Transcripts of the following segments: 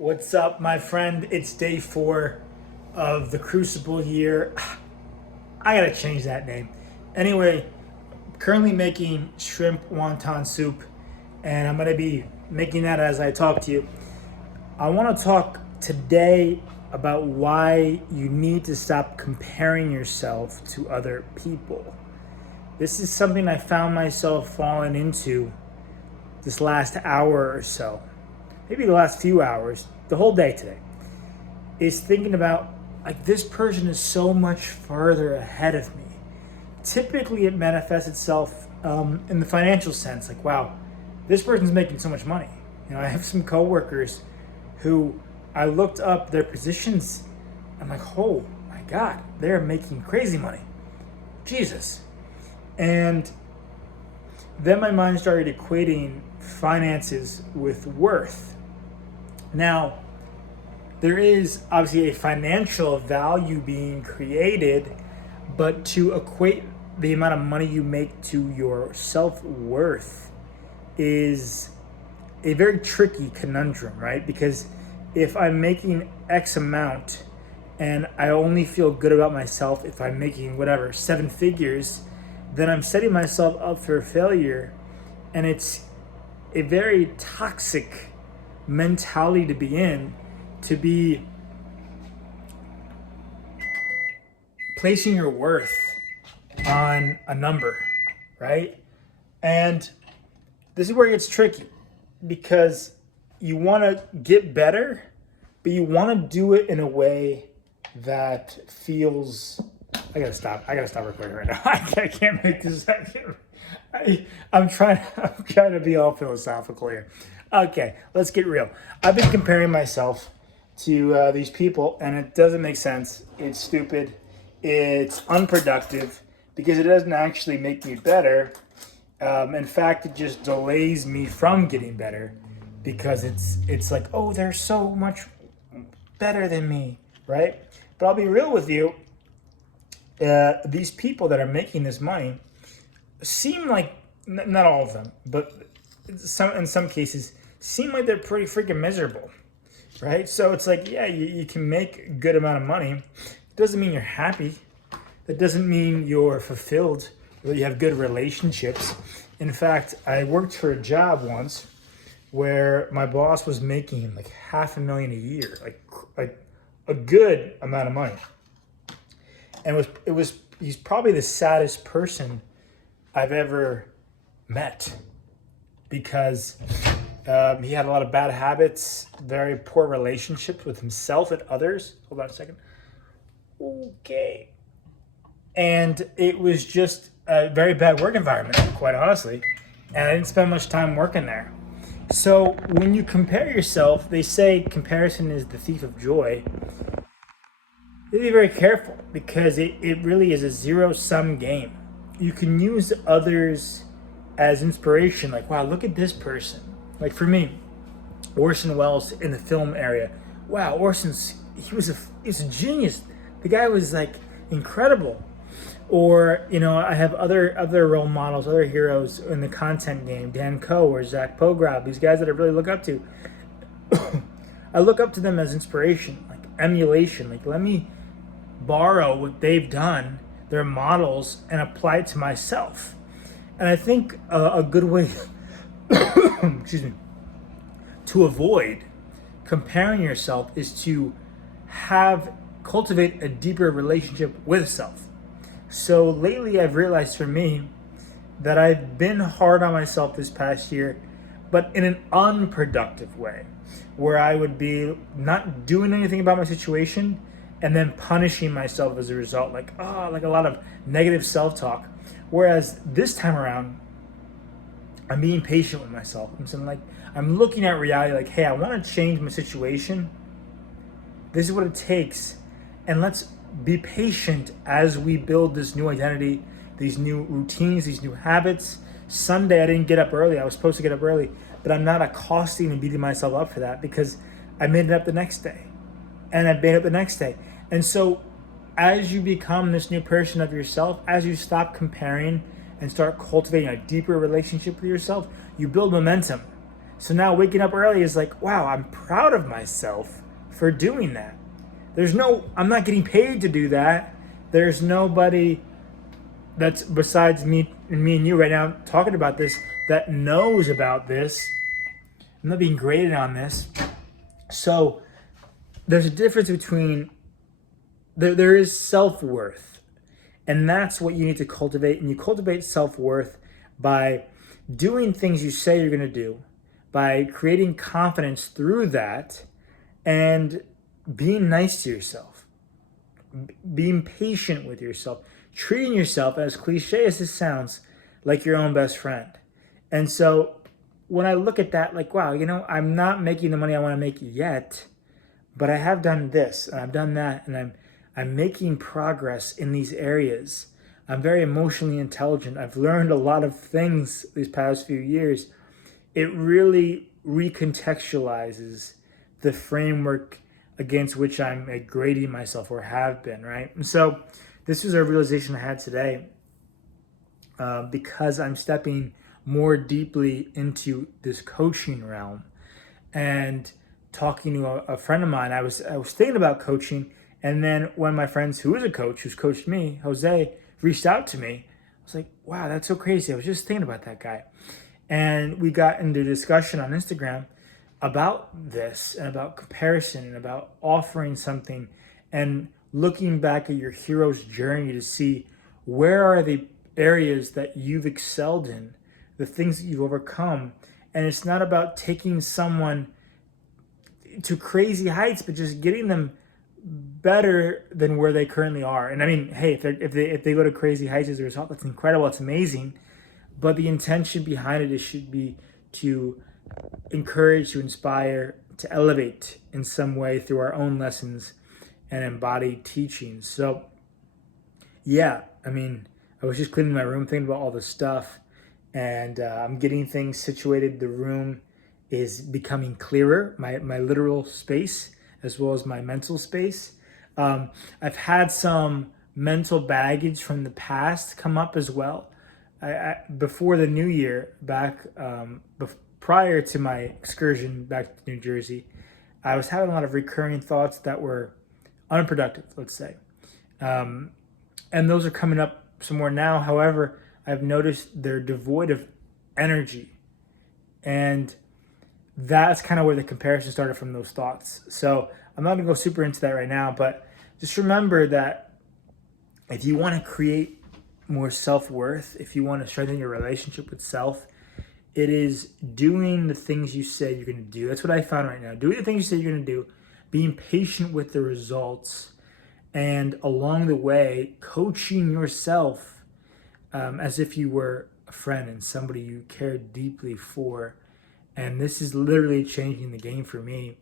What's up, my friend? It's day 4 of the Crucible year. I gotta change that name. Anyway, currently making shrimp wonton soup, and I'm gonna be making that as I talk to you. I wanna talk today about why you need to stop comparing yourself to other people. This is something I found myself falling into this last hour or so, maybe the last few hours, the whole day today, is thinking about like this person is so much further ahead of me. Typically, it manifests itself in the financial sense, like wow, this person's making so much money. I have some coworkers who I looked up their positions. I'm like, oh my God, they're making crazy money. Jesus. And then my mind started equating finances with worth. Now, there is obviously a financial value being created, but to equate the amount of money you make to your self-worth is a very tricky conundrum, right? Because if I'm making X amount and I only feel good about myself if I'm making whatever, 7 figures, then I'm setting myself up for failure. And it's a very toxic mentality to be in, to be placing your worth on a number, right? And this is where it gets tricky because you want to get better, but you want to do it in a way that feels. I gotta stop recording right now. I can't make this. I'm trying to be all philosophical here. Okay, let's get real. I've been comparing myself to these people, and it doesn't make sense. It's stupid. It's unproductive because it doesn't actually make me better. In fact, it just delays me from getting better because it's like, oh, they're so much better than me, right? But I'll be real with you. These people that are making this money seem like, not all of them, but in some cases, seem like they're pretty freaking miserable, right? So it's like, yeah, you can make a good amount of money. It doesn't mean you're happy. That doesn't mean you're fulfilled or that you have good relationships. In fact, I worked for a job once where my boss was making like $500,000 a year, like a good amount of money. And he's probably the saddest person I've ever met because he had a lot of bad habits, very poor relationships with himself and others. Hold on a second. Okay. And it was just a very bad work environment, quite honestly. And I didn't spend much time working there. So when you compare yourself, they say comparison is the thief of joy. Be very careful because it really is a zero-sum game. You can use others as inspiration, like, wow, look at this person. Like for me, Orson Welles in the film area. Wow, he's a genius. The guy was like incredible. Or, I have other role models, other heroes in the content game, Dan Coe or Zach Pograb, these guys that I really look up to. I look up to them as inspiration, like emulation. Like, let me borrow what they've done, their models, and apply it to myself. And I think a good way excuse me, to avoid comparing yourself is to cultivate a deeper relationship with self. So lately I've realized for me that I've been hard on myself this past year, but in an unproductive way, where I would be not doing anything about my situation and then punishing myself as a result, like a lot of negative self-talk. Whereas this time around, I'm being patient with myself. I'm looking at reality like, hey, I want to change my situation. This is what it takes. And let's be patient as we build this new identity, these new routines, these new habits. Sunday, I didn't get up early. I was supposed to get up early, but I'm not accosting and beating myself up for that because I made it up the next day. And I made it up the next day. And so as you become this new person of yourself, as you stop comparing and start cultivating a deeper relationship with yourself, you build momentum. So now waking up early is like, wow, I'm proud of myself for doing that. I'm not getting paid to do that. There's nobody that's besides me and you right now talking about this that knows about this. I'm not being graded on this. So there's a difference between there is self-worth, and that's what you need to cultivate. And you cultivate self-worth by doing things you say you're going to do, by creating confidence through that, and being nice to yourself, being patient with yourself, treating yourself, as cliche as this sounds, like your own best friend. And so when I look at that, like, wow, I'm not making the money I want to make yet, but I have done this and I've done that, and I'm making progress in these areas. I'm very emotionally intelligent. I've learned a lot of things these past few years. It really recontextualizes the framework against which I'm grading myself, or have been, right? And so this was a realization I had today, because I'm stepping more deeply into this coaching realm and talking to a friend of mine. I was thinking about coaching, and then one of my friends who is a coach, who's coached me, Jose, reached out to me. I was like, wow, that's so crazy. I was just thinking about that guy. And we got into a discussion on Instagram about this, and about comparison, and about offering something, and looking back at your hero's journey to see where are the areas that you've excelled in, the things that you've overcome. And it's not about taking someone to crazy heights, but just getting them better than where they currently are. And I mean, hey, if they go to crazy heights as a result, that's incredible. It's amazing. But the intention behind it should be to encourage, to inspire, to elevate in some way through our own lessons and embodied teachings. So, yeah, I mean, I was just cleaning my room, thinking about all this stuff, and I'm getting things situated. The room is becoming clearer, my literal space as well as my mental space. I've had some mental baggage from the past come up as well. Before the new year, prior to my excursion back to New Jersey, I was having a lot of recurring thoughts that were unproductive, let's say. And those are coming up some more now. However, I've noticed they're devoid of energy. And that's kind of where the comparison started, from those thoughts. So I'm not going to go super into that right now, but just remember that if you want to create more self-worth, if you want to strengthen your relationship with self, it is doing the things you say you're going to do. That's what I found right now. Doing the things you say you're going to do, being patient with the results, and along the way, coaching yourself as if you were a friend and somebody you cared deeply for. And this is literally changing the game for me.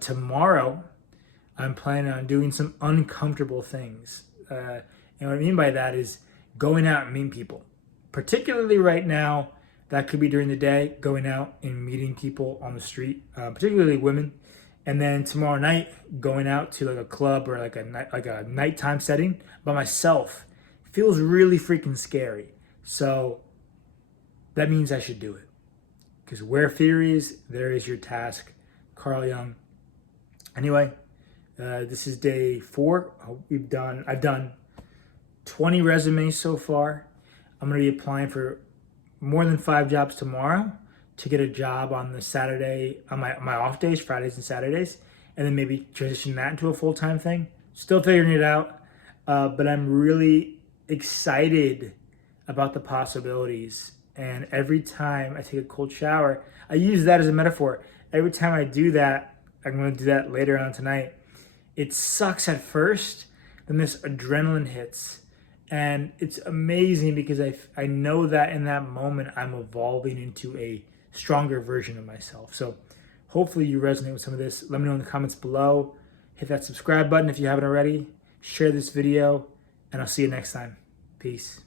Tomorrow, I'm planning on doing some uncomfortable things. And what I mean by that is going out and meeting people. Particularly right now, that could be during the day, going out and meeting people on the street, particularly women. And then tomorrow night, going out to like a club or like a nighttime setting by myself. Feels really freaking scary. So that means I should do it. Because where fear is, there is your task. Carl Jung. Anyway, this is day 4. I've done 20 resumes so far. I'm going to be applying for more than 5 jobs tomorrow to get a job on the Saturday, on my off days, Fridays and Saturdays, and then maybe transition that into a full-time thing. Still figuring it out, but I'm really excited about the possibilities. And every time I take a cold shower, I use that as a metaphor. Every time I do that, I'm going to do that later on tonight. It sucks at first, then this adrenaline hits. And it's amazing because I know that in that moment, I'm evolving into a stronger version of myself. So hopefully you resonate with some of this. Let me know in the comments below. Hit that subscribe button if you haven't already. Share this video, and I'll see you next time. Peace.